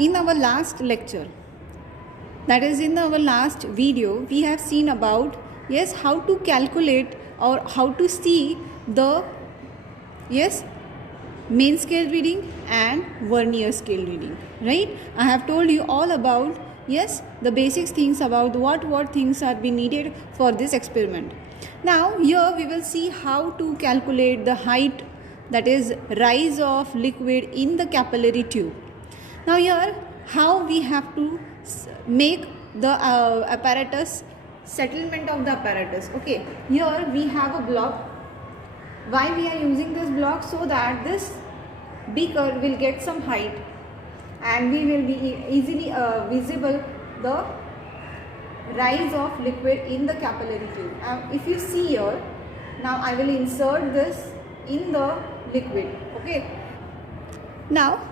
in our last lecture, that is in our last video, we have seen about how to calculate or how to see the main scale reading and vernier scale reading, right? I have told you all about the basic things about what things are being needed for this experiment. Now here we will see how to calculate the height, that is rise of liquid in the capillary tube. Now here how we have to make the apparatus, settlement of the apparatus. Okay, here we have a block. Why we are using this block? So that this beaker will get some height and we will be easily visible the rise of liquid in the capillary tube. If you see here, now I will insert this in the liquid. Okay, now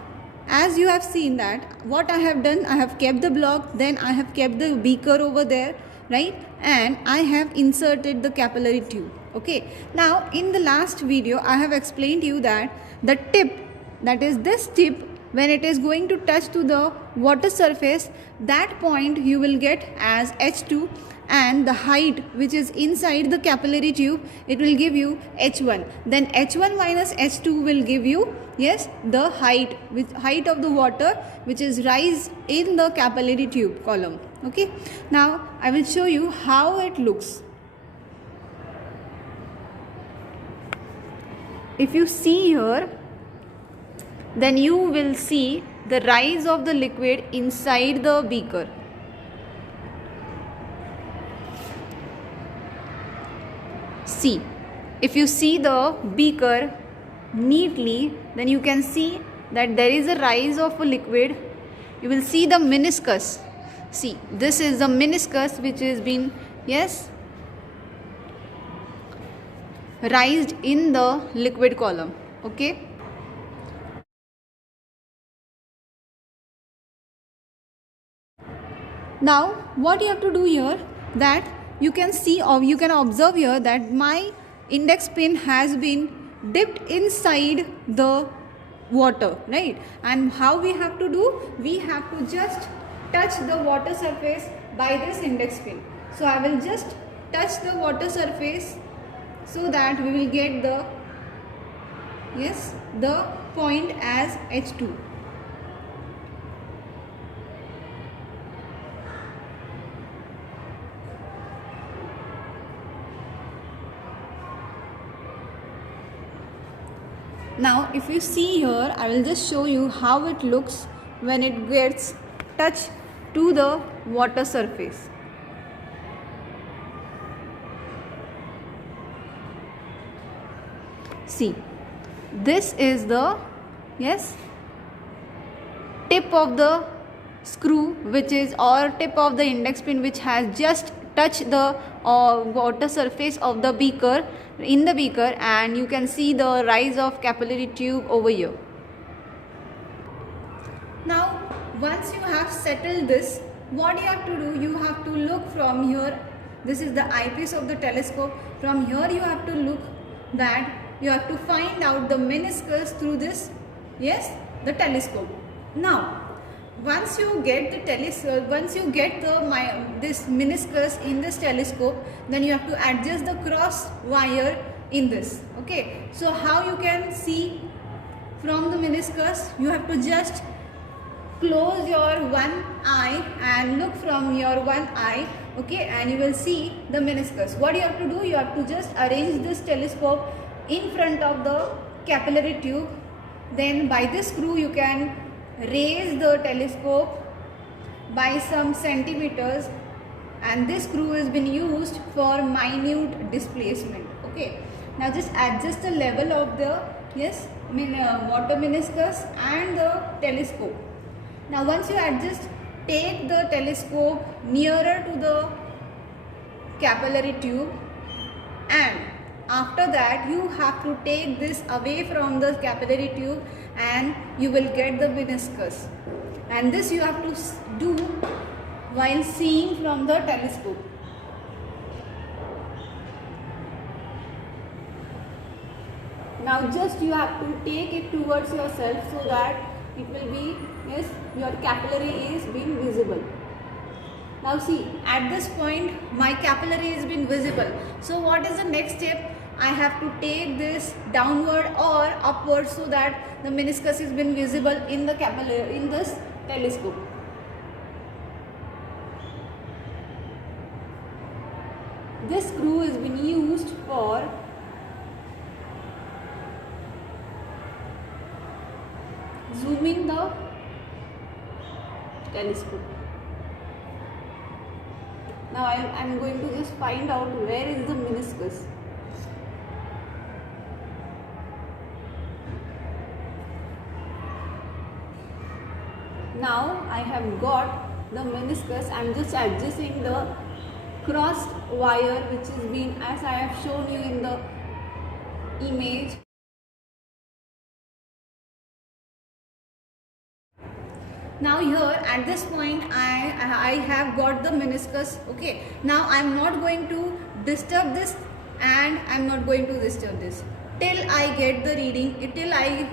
as you have seen that what I have done, I have kept the block, then I have kept the beaker over there, right, and I have inserted the capillary tube. Okay, now in the last video I have explained you that the tip, that is this tip, when it is going to touch to the water surface, that point you will get as H2, and the height which is inside the capillary tube, it will give you H1. Then H1 minus H2 will give you the height of the water which is rise in the capillary tube column. Okay, now I will show you how it looks. If you see here, then you will see the rise of the liquid inside the beaker. See, if you see the beaker neatly, then you can see that there is a rise of a liquid. You will see the meniscus. See, this is the meniscus which has been rised in the liquid column. Okay, now what you have to do here, that you can see or you can observe here that my index pin has been dipped inside the water, right? And how we have to do, we have to just touch the water surface by this index pin. So I will just touch the water surface so that we will get the the point as H2. Now if you see here, I will just show you how it looks when it gets touched to the water surface. See, this is the tip of the screw which is, or tip of the index pin which has just touched the water surface of the beaker, in the beaker, and you can see the rise of capillary tube over here. Now once you have settled this, what you have to do, you have to look from here. This is the eyepiece of the telescope. From here you have to look, that you have to find out the meniscus through this the telescope. Now once you get the telescope, once you get this meniscus in this telescope, then you have to adjust the cross wire in this. Okay, so how you can see from the meniscus, you have to just close your one eye and look from your one eye. Okay, and you will see the meniscus. What you have to do, you have to just arrange this telescope in front of the capillary tube. Then by this screw you can raise the telescope by some centimeters, and this screw has been used for minute displacement. Okay, now just adjust the level of the water meniscus and the telescope. Now once you adjust, take the telescope nearer to the capillary tube, and after that you have to take this away from the capillary tube and you will get the meniscus. And this you have to do while seeing from the telescope. Now just you have to take it towards yourself so that it will be, yes, your capillary is being visible. Now see, at this point my capillary is being visible. So what is the next step? I have to take this downward or upward so that the meniscus is being visible in the capillary, in this telescope. This screw is being used for zooming the telescope. Now I am going to just find out where is the meniscus. Now I have got the meniscus. I am just adjusting the crossed wire which is being, as I have shown you in the image. Now here at this point I have got the meniscus. Okay, now I am not going to disturb this and I am not going to disturb this till I get the reading, till I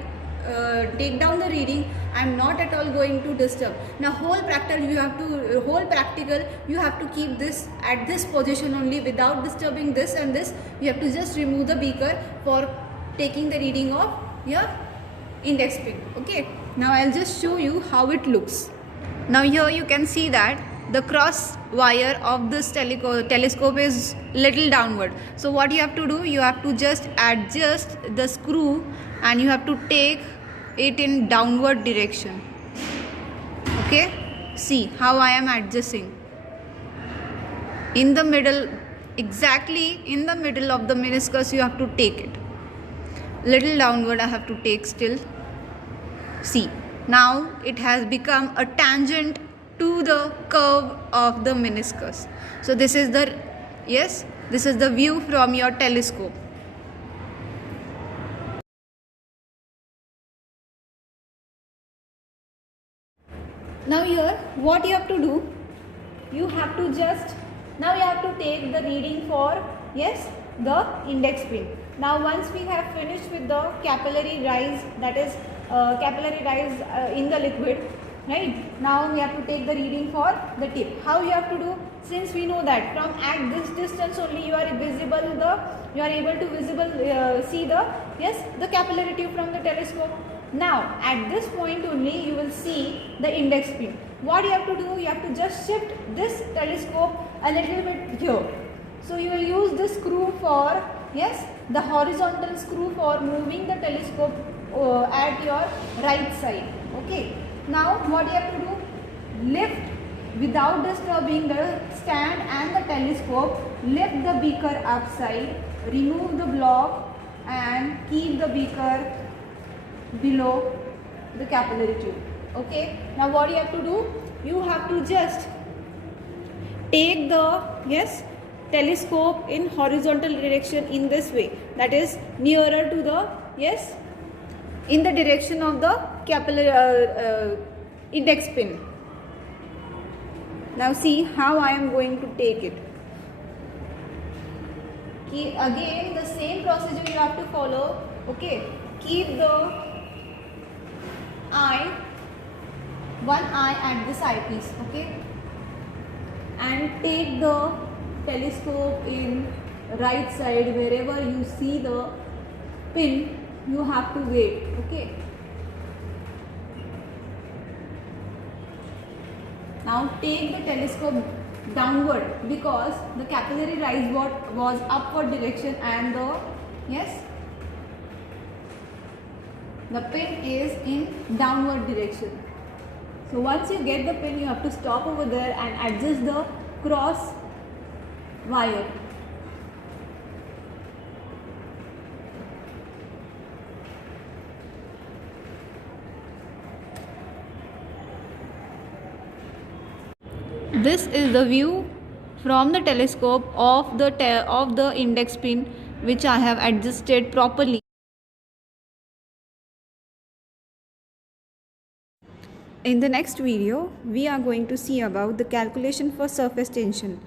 take down the reading. I am not at all going to disturb. Now whole practical you have to keep this at this position only without disturbing this and this. You have to just remove the beaker for taking the reading of your index pin. Okay, now I'll just show you how it looks. Now here you can see that the cross wire of this telescope is little downward. So what you have to do, you have to just adjust the screw and you have to take it in downward direction. Okay, see how I am adjusting. In the middle, exactly in the middle of the meniscus you have to take it. Little downward I have to take still. See, now it has become a tangent to the curve of the meniscus. So this is the, yes, this is the view from your telescope. Now here what you have to do, you have to just, now you have to take the reading for, yes, the index pin. Now once we have finished with the capillary rise, that is capillary rise in the liquid, right? Now we have to take the reading for the tip. How you have to do? Since we know that from at this distance only you are able to see the, yes, the capillary tube from the telescope. Now at this point only you will see the index pin. What you have to do? You have to just shift this telescope a little bit here. So you will use this screw for, yes, the horizontal screw for moving the telescope at your right side. Okay. Now what you have to do? Lift without disturbing the stand and the telescope. Lift the beaker upside. Remove the block and keep the beaker below the capillary tube. Okay. Now what you have to do? You have to just take the, yes, telescope in horizontal direction in this way. That is nearer to the, yes, in the direction of the capillary index pin. Now see how I am going to take it. Again the same procedure you have to follow. Okay, keep the eye, one eye at this eyepiece. Okay, and take the telescope in right side. Wherever you see the pin, you have to wait. Okay, now take the telescope downward because the capillary rise was upward direction and the, yes, the pin is in downward direction. So once you get the pin, you have to stop over there and adjust the cross wire. This is the view from the telescope of the index pin, which I have adjusted properly. In the next video, we are going to see about the calculation for surface tension.